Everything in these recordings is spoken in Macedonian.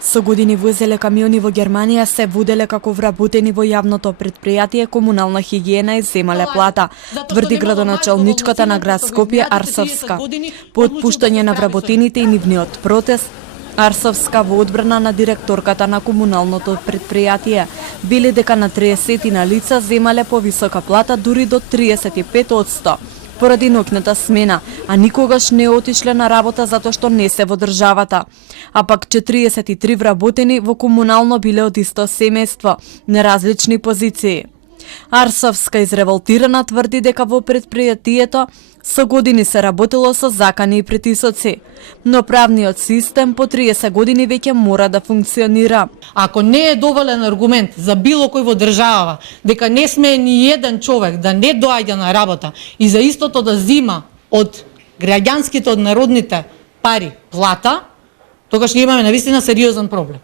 Со години возеле камиони во Германија се воделе како вработени во јавното предпријатие комунална хигиена и земале плата, тврди градоначалничката на град Скопје Арсовска. По отпуштање на вработените и нивниот протест, Арсовска во одбрана на директорката на комуналното предпријатие вели дека на 30 на лица земале повисока плата дури до 35% поради ноќната смена, а никогаш не отишле на работа затоа што не се во државата. А пак 43 вработени во комунално биле од исто семејство, на различни позиции. Арсовска изреволтирана тврди дека во предпријатието со години се работело со закани и притисоци, но правниот систем по 30 години веќе мора да функционира. Ако не е доволен аргумент за било кој во држава дека не смее ни еден човек да не доаѓа на работа и за истото да зима од граѓанските, од народните пари плата, тогаш ние имаме навистина сериозен проблем.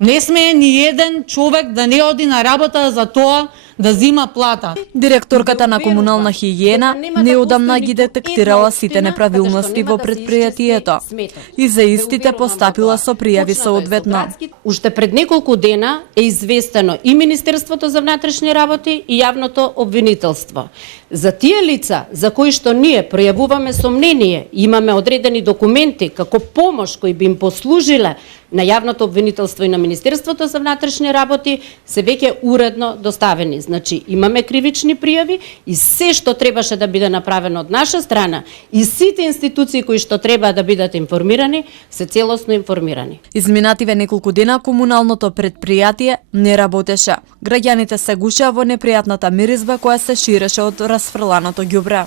Не смее ни еден човек да не оди на работа за тоа да зима плата. Директорката на комунална хигиена неодамна ги детектирала сите неправилности во предпријатието и за истите постапила со пријави соодветно. Уште пред неколку дена е известено и Министерството за внатрешни работи и јавното обвинителство. За тие лица за кои што ние пројавуваме сомнение, имаме одредени документи како помош кои би им послужиле на јавното обвинителство и на Министерството за внатрешни работи, се веќе уредно доставени. Значи, имаме кривични пријави и се што требаше да биде направено од наша страна и сите институции кои што треба да бидат информирани, се целосно информирани. Изминативе неколку дена комуналното предпријатие не работеше. Граѓаните се гушеа во непријатната миризба која се ширеше од расфрланото ѓубре.